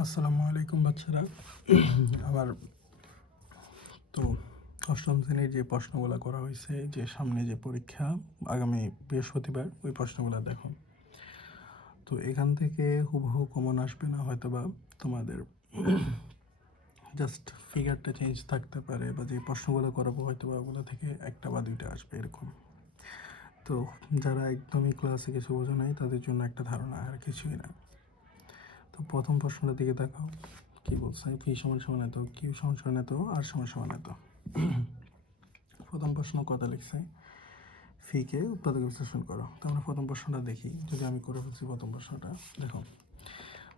আসসালামু আলাইকুম বাচ্চারা। আবার তো অষ্টম শ্রেণীর যে প্রশ্নগুলো করা হয়েছে, যে সামনে যে পরীক্ষা আগামী বৃহস্পতিবার, ওই প্রশ্নগুলো দেখো। তো এখান থেকে হুবহু কমন আসবে না, হয়তো বা তোমাদের জাস্ট ফিগারটা চেঞ্জ থাকতে পারে, বা যে প্রশ্নগুলো করাবো হয়তো বা ওগুলো থেকে একটা বা দুইটা আসবে এরকম। তো যারা একদমই ক্লাসে কিছু বোঝো নাই তাদের জন্য একটা ধারণা, আর কিছুই না। তো প্রথম প্রশ্নটার দিকে দেখাও, কি বলছে? পি সমান সমান এত, কিউ সমান সমান এত, আর সমান সমান এত। প্রথম প্রশ্ন কথা লিখছে ফিকে উৎপাদক বিশ্লেষণ করো। তো আমরা প্রথম প্রশ্নটা দেখি, যদি আমি করে ফেলছি প্রথম প্রশ্নটা। দেখো,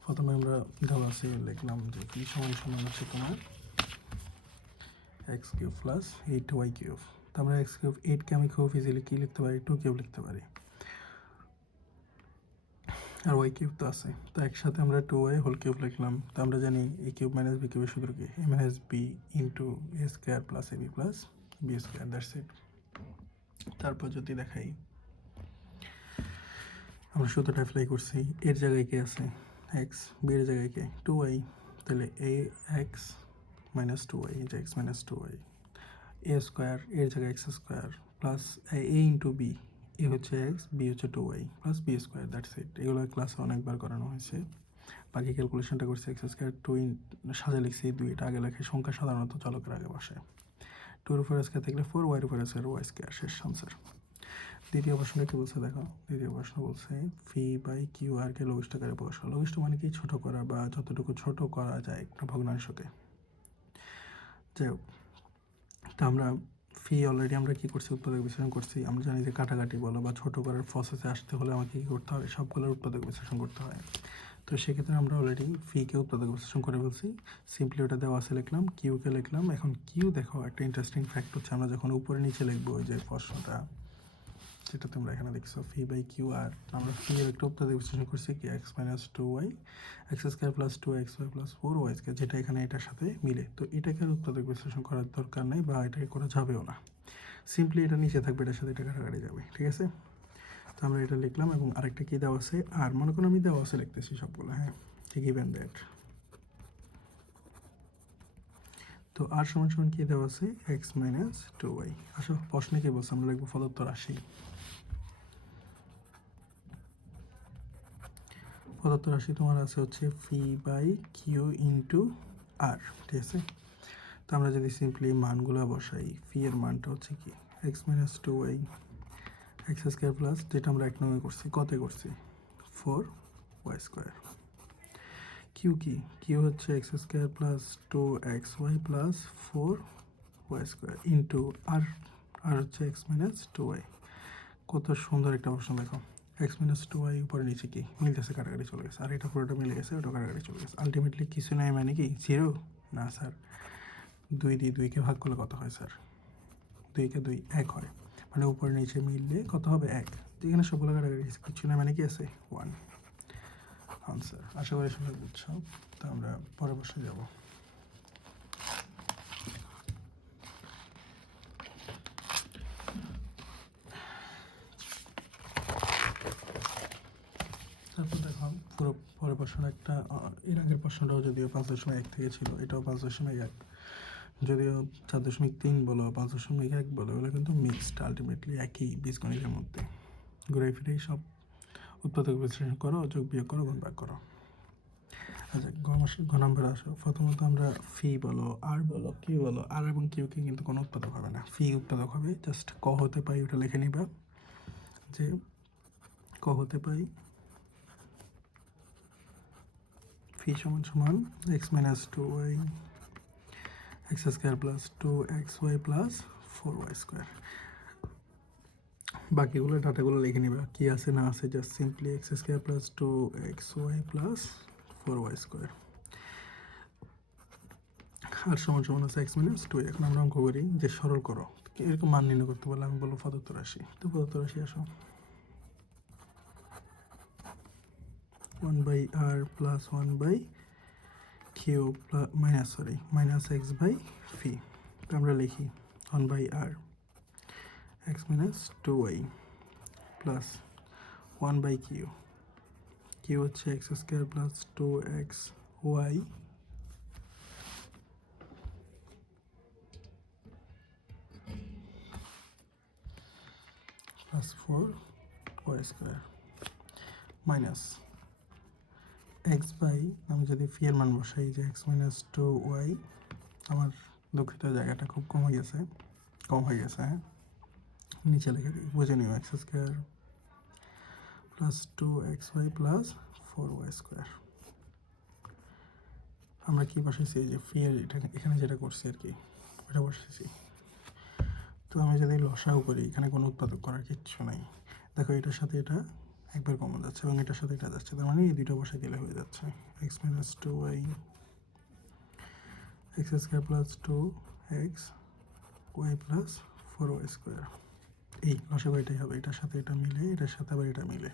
প্রথমে আমরা দেওয়া আছে লিখলাম যে পি সমান সমান হচ্ছে তোমার x cube plus 8y cube. তো আমরা এক্স কিউব 8কে আমি খুব ইজিলি কী লিখতে পারি, 2 কিউব লিখতে পারি, আর ওয়াই কিউব তো আছে। তো একসাথে আমরা 2y হোল কিউব লিখলাম। তো আমরা জানি এ কিউব মাইনাস বি কিউবের সূত্র কি, A minus B into A square plus A B plus B square, that's it. তারপর যদি দেখাই, আমরা সূত্রটা অ্যাপ্লাই করছি, এর জায়গায় কে আছে এক্স, বি এর জায়গায় কে 2y, তাহলে এ এক্স মাইনাস 2y, যে এক্স মাইনাস 2y, এ স্কোয়ার এর জায়গায় X square plus A into B, A হচ্ছে এক্স, বি হচ্ছে 2y plus B square, that's it. এগুলো ক্লাসে অনেকবার করানো হয়েছে। বাকি ক্যালকুলেশনটা করছি এক্স স্কোয়ার টু সাজা লিখছি 2, এটা আগে লেখে, সংখ্যা সাধারণত চলকের আগে বসে। 2 উপর স্কোয়ার থাকলে 4, ওয়াইয়ের উপর স্কোয়ার ওয়াই স্কোয়ার, শেষ আনসার। দ্বিতীয় প্রশ্নটা কি বলছে দেখো, দ্বিতীয় প্রশ্ন বলছে ফি বাই কিউ আর কে লঘিষ্ঠ আকারে প্রকাশ করা। লঘিষ্ঠ মানে কি, ছোট করা, বা যতটুকু ছোট করা যায় একটা ভগ্নাংশকে। যাই হোক, তা আমরা ফি অলরেডি আমরা কী করছি, উৎপাদক বিশ্লেষণ করছি। আমরা জানি যে কাটাকাটি বলো বা ছোটো করার প্রসেসে আসতে হলে আমাকে কী করতে হয়, সবগুলোর উৎপাদক বিশ্লেষণ করতে হয়। তো সেক্ষেত্রে আমরা অলরেডি ফিকে উৎপাদক বিশ্লেষণ করে ফেলছি। সিম্পলি ওটা দেওয়া আছে লিখলাম, কিউকে লিখলাম। এখন কিউ দেখো, একটা ইন্টারেস্টিং ফ্যাক্ট হচ্ছে, আমরা যখন উপরে নিচে লিখবো ওই যে প্রশ্নটা, যেটা তোমরা এখানে দেখছো ফি বাই কিউ আর, আমরা ফি এর একটা উৎপাদক বিশ্লেষণ করছি কি, X minus 2y X square plus 2xy plus 4y square, যেটা এখানে এটার সাথে মিলে। তো এটাকে আর উৎপাদক বিশ্লেষণ করার দরকার নেই, বা এটাকে করা যাবেও না। সিম্পলি এটা নিচে থাকবে, এটার সাথে এটা কাটাকাটি যাবে, ঠিক আছে। তো আমরা এটা লিখলাম, এবং আরেকটা কী দেওয়া আছে, আর মনে করুন আমি দেওয়া আছে লিখতেছি সবগুলো, হ্যাঁ, গিভেন দ্যাট। তো আর সমান সমান কী দেওয়া আছে, এক্স মাইনাস 2y। আসলে প্রশ্নে কী বলছে, আমরা লিখবো প্রদত্ত রাশি। প্রদত্ত রাশি তোমার আছে হচ্ছে ফি বাই কিউ ইন্টু আর, ঠিক আছে। তো আমরা যদি সিম্পলি মানগুলো বসাই, ফি এর মানটা হচ্ছে কি, X minus 2y X square plus, যেটা আমরা 1 নম্বরে করছি, কতে করছি 4y স্কোয়ার। কিউ কি, কিউ হচ্ছে X square plus 2xy plus 4y square into R, R হচ্ছে এক্স মাইনাস 2y। কত সুন্দর একটা প্রশ্ন দেখো, এক্স মাইনাস 2y উপরে নিচে কি মিলতেছে, কাটাকাটি চলে গেছে, আর এটা পুরোটা মিলে গেছে, ওটা কাটাকাটি চলে গেছে। আলটিমেটলি কিছু নাই, মানে কি 0 না স্যার, 2 দিয়ে 2কে ভাগ করলে কত হয় স্যার, 2কে 2 1 হয়, মানে উপরে নিচে মিললে কত হবে 1। এখানে সবগুলো কাটাকাটি কিছু নাই, মানে কি আছে 1 আনসার। আশা করি সবাই বুঝছো। তো আমরা পরের প্রশ্নে যাব। তারপর দেখো, পুরো পরের প্রশ্নটা একটা, এর আগের প্রশ্নটাও যদিও 5.1 থেকে ছিল, এটাও 5.1, যদিও 4.3 বলো 5.1 বলো, এগুলো কিন্তু মিক্সড, আলটিমেটলি একই বীজগণিতের মধ্যে। ঘুরে ফিরেই সব উৎপাদক বিশ্লেষণ করো, যোগ বিয়োগ করো, গুণ ভাগ করো। আচ্ছা, ঘ নম্বরে আসো। প্রথমত আমরা ফি বলো আর বলো কিউ বলো, আর এবং কিউকে কিন্তু কোনো উৎপাদক হবে না, ফি উৎপাদক হবে। জাস্ট ক হতে পাই ওটা লিখে নিবা, যে ক হতে পাই ফি সমান সমান X minus 2y X square plus 2xy plus 4y square. বাকিগুলো ডাটাগুলো লিখে নিবা, কি আছে না আছে, just simply X square plus 2xy plus 4y square, আর সমান সমান আছে এক্স মাইনাস 2। এখন আমরা অঙ্ক করি যে সরল করো, এরকম মান নির্ণয় করতে পারলে আমি বলবো প্রদত্ত রাশি। তো প্রদত্ত রাশি আসো, 1 by R plus 1 by Q minus X by phi. তো আমরা লিখি 1 by R X minus 2y plus 1 by Q, Q হচ্ছে X square plus 2 Y plus 4 Y square minus X by, আমি যদি ফি এর মান বসাই যে এক্স মাইনাস 2y, আমার দুঃখিত জায়গাটা খুব কম হয়ে গেছে হ্যাঁ, নিচে লিখে দিই, বুঝে নিও x square plus 2xy plus 4y square. আমরা কি বসাইছি, এই যে ফি এর এখানে যেটা করছি আর কি ওটা বসাইছি। তো আমি যদি লসাও করি, এখানে কোনো উৎপাদক করার কিচ্ছু নাই। দেখো এটার সাথে এটা একবার কমন যাচ্ছে এবং এটার সাথে এটা যাচ্ছে, তার মানে এই দুটো বসাই দিলে হয়ে যাচ্ছে x minus 2y X square plus 2xy plus 4y square. এই লসাগু এটাই হবে, এটার সাথে এটা মিলে, এটার সাথে আবার এটা মিলে।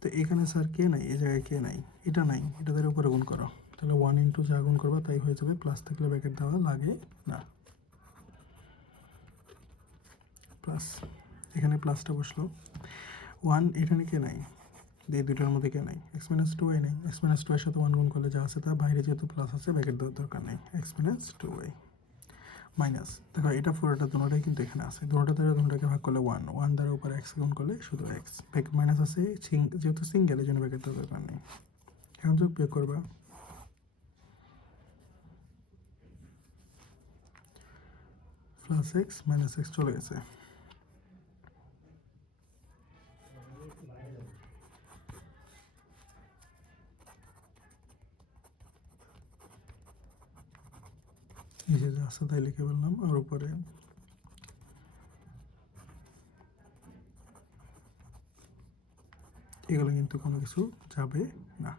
তো এখানে স্যার কে নাই, এই জায়গায় কে নাই, এটা নাই, এটাদের উপরে গুণ করো, তাহলে 1 ইন্টু যা গুণ করবা তাই হয়ে যাবে, প্লাস থাকলে ব্র্যাকেট দেওয়া লাগে না, প্লাস এখানে প্লাসটা বসলো। 1 এখানে কে নাই, এই দুটোর মধ্যে কে নাই, এক্স মাইনাস 2y নাই, এক্স মাইনাস 2 এর সাথে 1 গুণ করলে যা আছে তা, বাইরে যেহেতু প্লাস আছে ব্র্যাকেট দেওয়ার দরকার নেই, এক্স মাইনাস 2y মাইনাস, দেখো এটা পুরোটা দুটোটাই কিন্তু এখানে আছে, দুটোটাকে ভাগ করলে 1 দ্বারা উপরে এক্স গুণ করলে শুধু এক্স, ব্র্যাকেট মাইনাস আছে যেহেতু সিঙ্গেল, এই জন্য ব্র্যাকেট দেওয়ার দরকার নেই। এখন যোগ বিয়োগ করবা, প্লাস এক্স মাইনাস এক্স চলে গেছে, এই যে যা আছে তাই লিখে বললাম, আর উপরে এগুলো কিন্তু কোনো কিছু যাবে না।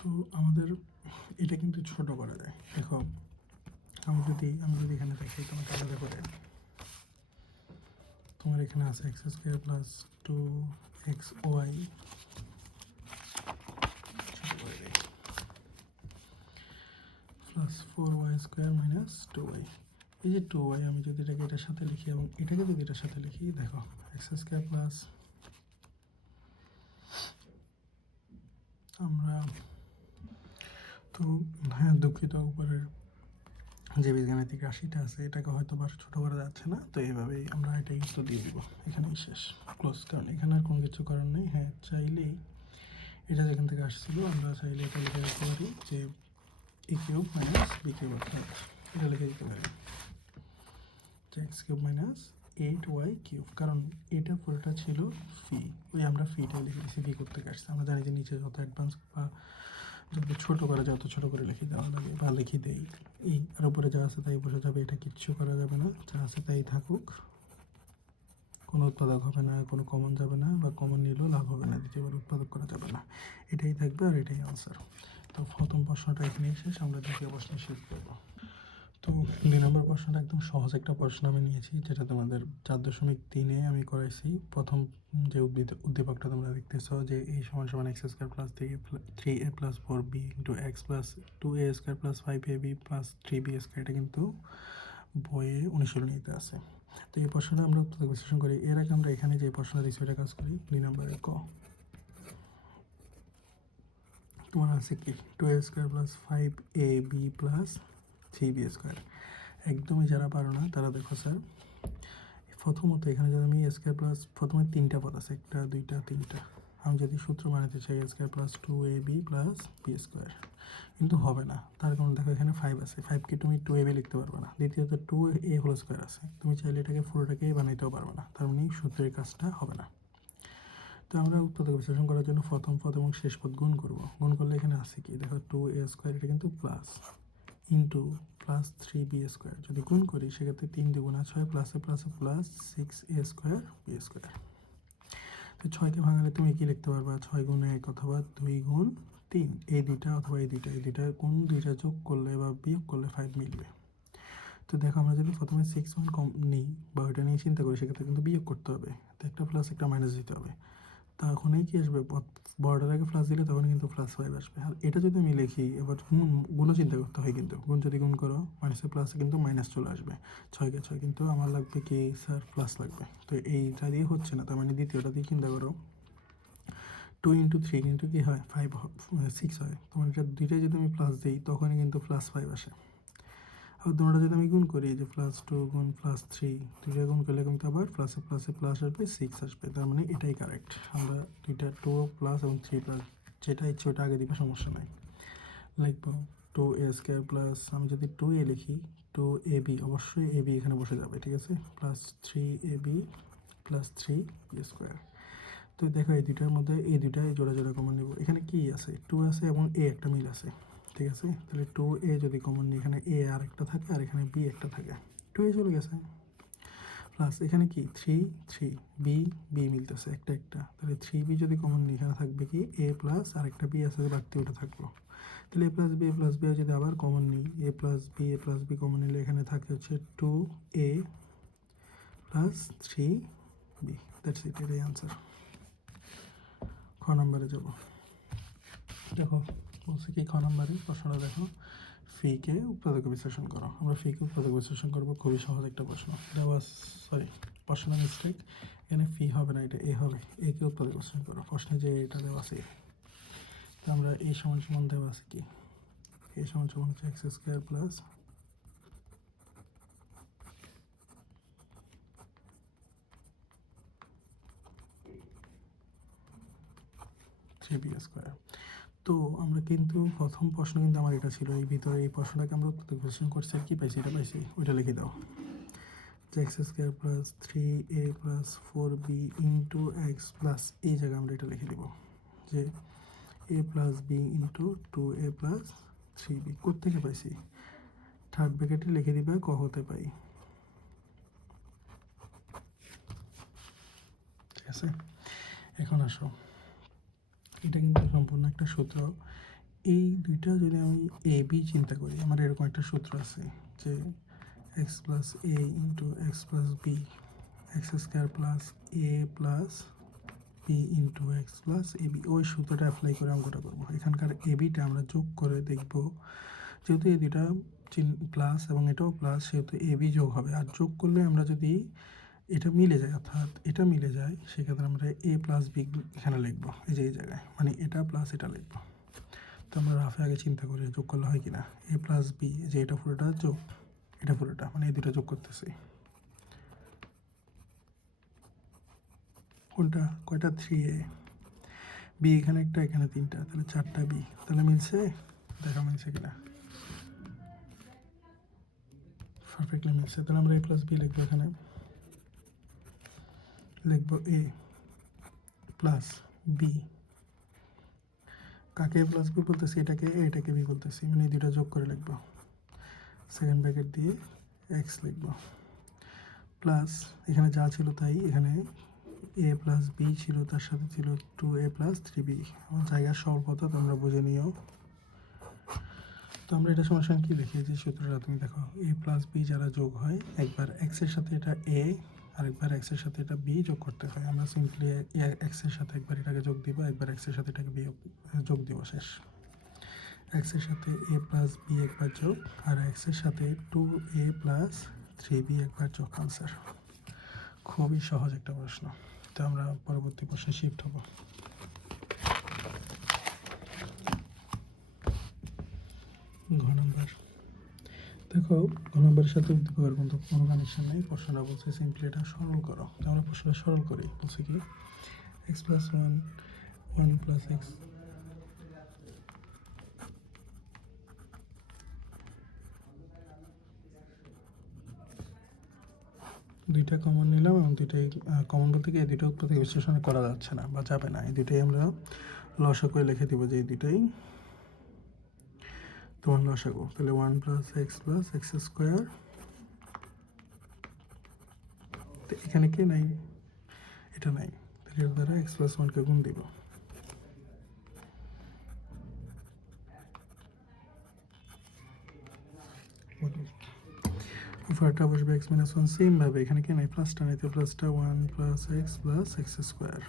তো আমাদের এটা কিন্তু ছোট করা যায়, দেখো আমি যদি এখানে দেখি তোমাকে আলাদা করে, তোমার এখানে আছে x square plus 2xy plus 4y square minus 2y। এই যে 2y আমি যদি এটাকে এটার সাথে লিখি এবং এটাকে যদি এটার সাথে লিখি, দেখো এক্স স্কোয়ার প্লাস, আমরা তো হ্যাঁ দুঃখিত, উপরের যে বীজগাণিতিক রাশিটা আছে এটাকে হয়তো বা ছোটো করা যাচ্ছে না, তো এইভাবেই আমরা এটাই উত্তর দিয়ে দিব, এখানেই শেষ ক্লোজ, কারণ এখানে আর কোনো কিছু করার নেই। হ্যাঁ চাইলেই এটা যেখান থেকে আসছিল আমরা চাইলে এটা লিখে দিতে পারি যে এ কিউব মাইনাস বি কিউব, অর্থাৎ এটা লিখে দিতে পারি যে x cube minus 8y cube, কারণ এটা পুরোটা ছিল ফি, ওই আমরা ফিটা লিখে দিচ্ছি, ফি করতে আসছে, আমরা জানি যে নিচে যত অ্যাডভান্স বা যত ছোটো করা যায় অত ছোটো করে লিখে দেওয়া লাগে বা লিখে দেই, এই আর উপরে যা আছে তাই বসে যাবে, এটা কিচ্ছু করা যাবে না, যা আছে তাই থাকুক, কোনো উৎপাদক হবে না, কোনো কমন যাবে না, বা কমন নিলেও লাভ হবে না, দ্বিতীয়বার উৎপাদক করা যাবে না, এটাই থাকবে আর এটাই আনসার। তো প্রথম প্রশ্নটা এখানেই শেষ, আমরা দ্বিতীয় প্রশ্ন শেষ করবো। তো 2 নম্বর প্রশ্নটা একদম সহজ একটা প্রশ্ন আমি নিয়েছি, যেটা তোমাদের 4.3-এ আমি করাইছি। প্রথম যে উদ্দীপকটা তোমরা দেখতেছো যে এই সমান সমান x square plus 3a plus 4b into X plus 2a square plus 5ab plus 3b square, এটা কিন্তু বইয়ে অনুশীলনীতে আছে। তো এই প্রশ্নটা আমরা উত্তর বিশ্লেষণ করি, এর আগে আমরা এখানে যে প্রশ্নটা দিচ্ছি ওটা কাজ করি। 2 নম্বরে ক তোমার আছে কি 2a square plus 5ab plus 3b square. একদমই যারা পারো না তারা দেখো স্যার, প্রথমত এখানে যদি আমি স্কোয়ার প্লাস, প্রথমে 3টা পদ আছে, 1 2 3টা, আমি যদি সূত্র বানাতে চাই square plus 2ab plus B square, কিন্তু হবে না, তার কারণ দেখো এখানে 5 আছে, 5কে তুমি 2ab লিখতে পারবে না, দ্বিতীয়ত 2a হোল স্কোয়ার আছে, তুমি চাইলে এটাকে পুরোটাকেই বানাইতেও পারবে না, তার মানে সূত্রের কাজটা হবে না। তো আমরা উত্তর বিশ্লেষণ করার জন্য প্রথম পদ এবং শেষ পদ গুণ করবো, গুণ করলে এখানে আছে কি দেখো 2a স্কোয়ার, এটা কিন্তু plus into plus 3b square, যদি গুণ করি সেক্ষেত্রে 3 2 6 প্লাসে প্লাসে plus 6a square B square. তো 6কে ভাঙালে তুমি কি লিখতে পারবা, 6 গুণ 1 অথবা 2 গুণ 3, এই দুইটা অথবা এই দুইটা কোন দুইটা যোগ করলে বা বিয়োগ করলে 5 মিলবে। তো দেখো আমরা যদি প্রথমে 6 1 কম নিই বা ওইটা নিয়ে চিন্তা করি, সেক্ষেত্রে কিন্তু বিয়োগ করতে হবে, তো একটা প্লাস একটা মাইনাস দিতে হবে, তখনই কি আসবে, বড়টার আগে প্লাস দিলে তখন কিন্তু প্লাস 5 আসবে। আর এটা যদি আমি লিখি, এবার গুণও চিন্তা করতে হয়, কিন্তু গুণ যদি গুণ করো মাইনাসে প্লাসে কিন্তু মাইনাস চলে আসবে, 6 কে 6 কিন্তু আমার লাগবে কি স্যার প্লাস লাগবে, তো এইটা দিয়ে হচ্ছে না, তার মানে দ্বিতীয়টা দিয়ে চিন্তা করো, 2 ইন্টু 3 কিন্তু কী হয় 5 6 হয়। তোমার এটা দুইটাই যদি আমি প্লাস দিই তখনই কিন্তু +5 আসে। আর দুটোটা যদি আমি গুণ করি যে +2 গুণ +3 দুইটা গুণ করলে কিন্তু আবার প্লাসে প্লাসে প্লাস আসবে 6 আসবে, তার মানে এটাই কারেক্ট। আমরা দুইটা 2 প্লাস এবং 3 প্লাস যেটা ইচ্ছে ওটা আগে দিবে, সমস্যা নাই। লিখবো 2a² প্লাস আমি যদি 2a লিখি 2ab, অবশ্যই ab এখানে বসে যাবে, ঠিক আছে, প্লাস 3ab প্লাস 3b²। তো দেখো এই দুইটার মধ্যে এই দুইটাই জোড়া জোড়া কমন নেব। এখানে কি আছে 2 আছে এবং a একটা মিল আছে, ঠিক আছে। তাহলে 2a যদি কমন নিই এখানে a আর একটা থাকে আর এখানে b একটা থাকে, 2a চলে গেছে। প্লাস এখানে কি 3 b মিলতেছে একটা একটা, তাহলে 3b যদি কমন নিই এখানে থাকবে কি a প্লাস আর একটা b আছে বাড়তি ওটা থাকলো। তাহলে a প্লাস b যদি আবার কমন নিই a প্লাস b কমন নিলে এখানে থাকে হচ্ছে 2a plus 3b। That's it, এটাই আনসার। খ নম্বরে যাব। দেখো বলছে কি খ নম্বরে প্রশ্নটা দেখো, ফিকে উৎপাদক বিশ্লেষণ করো। আমরা ফিকে উৎপাদক বিশ্লেষণ করবো, খুবই সহজ একটা প্রশ্ন। এটা ওয়াজ প্রশ্নের মিস্টেক, এখানে ফি হবে না, এটা এ হবে। একে উৎপাদক বিশ্লেষণ করো, প্রশ্নে যে এটা দেওয়া আছে। তো আমরা এই সমান দেওয়া আছে কি, এই সমান হচ্ছে x² প্লাস 3b²। তো আমরা কিন্তু প্রথম প্রশ্ন কিন্তু আমার এটা ছিল, এই ভিতরে এই প্রশ্নটাকে আমরা উৎপাদক বিশ্লেষণ করছি, আর কি পাইছি এটা পাইছি, ওইটা লিখে দাও যে x² plus 3a plus 4b into X plus, এই জায়গায় আমরা এটা লিখে দেবো যে a plus b into 2a plus 3b। কোত্থেকে পাইছি, থার্ড ব্র্যাকেটে লিখে দিবে ক হতে পাই, ঠিক আছে। এখন আসো, এটা কিন্তু সম্পূর্ণ একটা সূত্র। এই দুইটা যদি আমি এ বি চিন্তা করি, আমার এরকম একটা সূত্র আছে যে X plus A into X plus B, x² plus A plus B into X plus A B. ওই সূত্রটা অ্যাপ্লাই করে অঙ্কটা করবো। এখানকার এ বিটা আমরা যোগ করে দেখব, যেহেতু এই দুইটা প্লাস এবং এটাও প্লাস, সেহেতু এ বি যোগ হবে। আর যোগ করলে আমরা যদি এটা মিলে যায়, অর্থাৎ এটা মিলে যায়, সেক্ষেত্রে আমরা এ প্লাস বি এখানে লিখবো, এই যে এই জায়গায়, মানে এটা প্লাস এটা লিখবো। তো আমরা রাফে আগে চিন্তা করি যোগ করলে হয় কিনা, এ প্লাস বি, যে এটা পুরোটা যোগ এটা পুরোটা, মানে এই দুটো যোগ করতেছি। কোনটা কয়টা 3a, বি এখানে একটা এখানে তিনটা, তাহলে 4টা বি। তাহলে মিলছে, দেখা মিলছে কিনা, পারফেক্টলি মিলছে। তাহলে আমরা এ প্লাস বি লিখবো, এখানে লিখবো এ প্লাস বি। কাকে এ প্লাস বি বলতেছি, এটাকে এ এটাকে বি বলতেছি, মানে এই দুটো যোগ করে লিখবো, সেকেন্ড ব্র্যাকেট দিয়ে এক্স লিখবো, প্লাস এখানে যা ছিল তাই, এখানে এ প্লাস বি ছিল, তার সাথে ছিল 2a প্লাস 3b। আমার জায়গার স্বল্পতা তোমরা বুঝে নিও। তো আমরা এটা সমস্যা কি লিখি, যে সূত্রটা তুমি দেখো, এ প্লাস বি যারা যোগ হয়, একবার এক্সের সাথে এটা এ আরেকবার এক্সের সাথে এটা বি যোগ করতে হয়। আমরা সিম্পলি এক্সের সাথে একবার এটাকে যোগ দিব, একবার এক্সের সাথে এটাকে বি যোগ দিব, শেষ। এক্সের সাথে এ প্লাস বি একবার যোগ, আর এক্সের সাথে 2a প্লাস 3b একবার যোগ, আনসার। খুবই সহজ একটা প্রশ্ন। তো আমরা পরবর্তী প্রশ্নে শিফট হব। ঘ নম্বর দেখো, ঘ নম্বরের সাথে উদ্দীপকের কিন্তু কোনো কানেকশন নেই। প্রশ্নটা বলছে সিম্পলি এটা সরল করো। তো আমরা প্রশ্নটা সরল করি, বলছে কি এক্স প্লাস 1 প্লাস এক্স, দুইটা কমন নিলাম এবং দুইটাই কমন বলতে কি এই দুটো উৎপাদক বিশ্লেষণ করা যাচ্ছে না বা যাবে না, এই দুইটাই আমরা লসাগু লিখে দিব, যে এই দুইটাই তোমার লসাগু। তাহলে 1 প্লাস x², এখানে কি নাই, এটা নাই, তাহলে এর দ্বারা x প্লাস 1কে গুণ দিব। উপরটা বসবে x মাইনাস 1, সেম ভাবে এখানে কি নাই, প্লাসটা নাই, তো প্লাসটা 1 প্লাস এক্স প্লাস x²।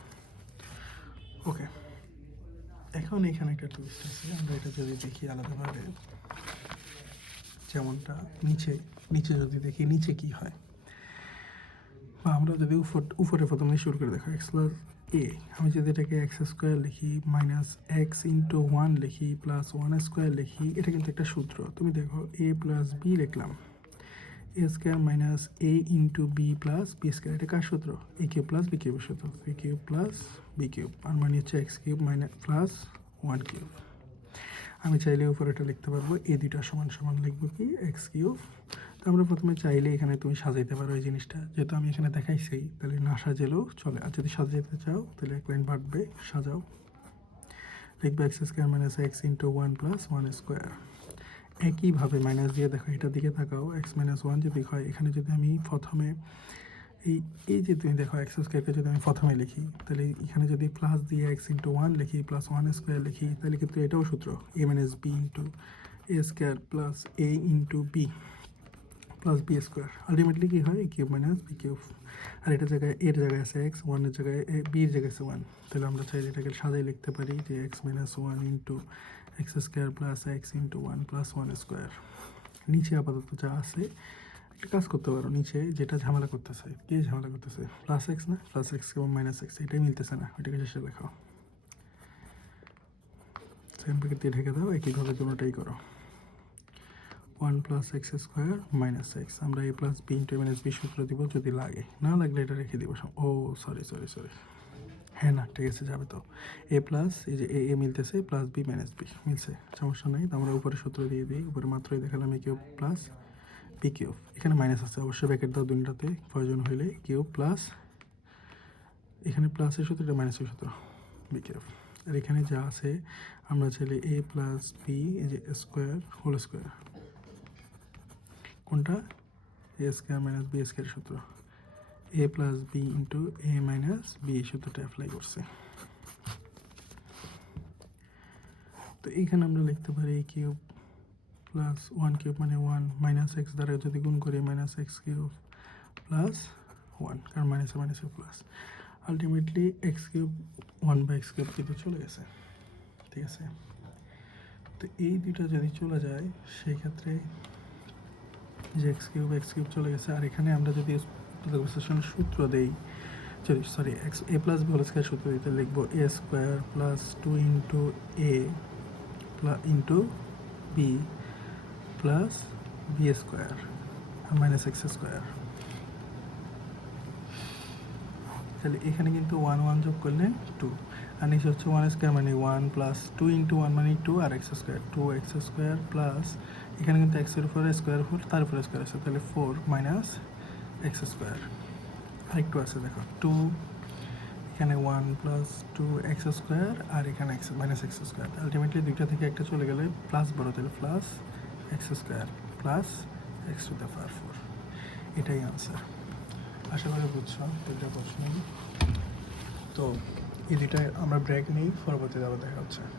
ওকে, এখন এখানে একটা টুইস্ট আছে, আমরা এটা যদি দেখি আলাদাভাবে, যেমনটা নিচে যদি দেখি নিচে কি হয়, বা আমরা যদি উপরে প্রথমে শুরু করে দেখো, এ, আমি যদি এটাকে এক্স স্কোয়ার লিখি মাইনাস এক্স ইন্টু ওয়ান লিখি প্লাস ওয়ান স্কোয়ার লিখি, এটা কিন্তু একটা সূত্র। তুমি দেখো এ প্লাস বি লিখলাম, A square minus A into B plus B square, এটা কার সূত্র? এ কিউব প্লাস বি কিউবের সূত্র, B cube plus B cube, আর মানে হচ্ছে X cube minus plus one cube. আমি চাইলে উপরে এটা লিখতে পারবো, এই দুইটা সমান সমান লিখবো কি এক্স কিউব। তো আমরা প্রথমে চাইলে এখানে তুমি সাজাইতে পারো এই জিনিসটা, যেহেতু আমি এখানে দেখাইছি তাহলে না সাজালেও চলে, আর যদি সাজাইতে চাও তাহলে এক লাইন বাড়বে, সাজাও। লিখবো x square minus x into one plus one square. একইভাবে মাইনাস দিয়ে দেখো এটার দিকে তাকাও, এক্স মাইনাস ওয়ান যদি হয়, এখানে যদি আমি প্রথমে এই যে তুমি দেখো এক্স স্কোয়ারকে যদি আমি প্রথমে লিখি, তাহলে এখানে যদি প্লাস দিয়ে এক্স ইন্টু ওয়ান লিখি প্লাস ওয়ান স্কোয়ার লিখি, তাহলে কিন্তু এটাও সূত্র A minus B into A square plus A into B plus B square. Ultimately কী হয়? Cube minus B cube. আর এটা জায়গায় এর জায়গায় আছে এক্স, ওয়ানের জায়গায় বির জায়গায় আছে ওয়ান, তাহলে আমরা চাইলে এটাকে সাজাই লিখতে পারি যে x minus one into x square plus x into one plus one square. নিচে আপাতত যা আছে একটা কাজ করতে পারো, নিচে যেটা ঝামেলা করতেছে, কে ঝামেলা করতেছে? প্লাস এক্স না, প্লাস এক্স এবং মাইনাস এক্স, এটাই মিলতেছে না, ওইটাকে শেষে লেখাও। সেম প্যাকেট দিয়ে ঢেকে দাও, একইভাবে তোমরাটাই করো। One plus X square minus X, আমরা A plus B into minus B সূত্র দিব, যদি লাগে, না লাগলে এটা রেখে দিব। ও সরি, হ্যাঁ না ঠিক আছে, যাবে তো। এ প্লাস এই যে এ মিলতেছে, প্লাস বি মাইনাস বি মিলছে, সমস্যা নেই। তো আমরা উপরে সূত্র দিয়ে দিই, উপরে মাত্রই দেখালাম এ কিউব প্লাস বি কিউব, এখানে মাইনাস আছে অবশ্যই ব্র্যাকেট দাও দুইটাতে, প্রয়োজন হইলে কিউব প্লাস এখানে প্লাসের সূত্র, এটা মাইনাসের সূত্র, বি কিউব। আর এখানে যা আছে আমরা চাইলে এ প্লাস বি এই যে স্কোয়ার হোল স্কোয়ার, কোনটা? A square minus B square সূত্র, A plus B into A minus B, এই সূত্রটা অ্যাপ্লাই করছে। তো এইখানে আমরা লিখতে পারি A cube plus one cube মানে ওয়ান, মাইনাস এক্স দ্বারা যদি গুণ করি minus X cube plus one, কারণ মাইনাসে মাইনাসে plus. Ultimately X cube one by X cube কিন্তু চলে গেছে, ঠিক আছে। তো এই দুইটা যদি চলে যায় সেই ক্ষেত্রে যে এক্স কিউব চলে গেছে। আর এখানে আমরা যদি সূত্র দেই, sorry X A plus B whole square সূত্র দিতে লিখবো A square plus two into A into B plus B square minus X square. তাহলে এখানে কিন্তু ওয়ান ওয়ান যোগ করলে টু, আর নিচে হচ্ছে ওয়ান স্কোয়ার মানে one plus two into one মানে টু, আর X square two X square plus এখানে কিন্তু এক্সের উপরে স্কোয়ার ফোর, তার উপরে স্কোয়ার আছে, তাহলে ফোর মাইনাস এক্স স্কোয়ার। আরেকটু আছে দেখো টু, এখানে one plus two X square, আর এখানে X minus X square. Ultimately দুইটা থেকে একটা চলে গেলে প্লাস বড়, তাহলে plus X square plus X to the power four, এটাই আনসার। আশা করি বুঝছো, এটা প্রশ্ন। তো এই দুইটায় আমরা ব্রেক নিই, পরবর্তীতে আবার দেখা হচ্ছে।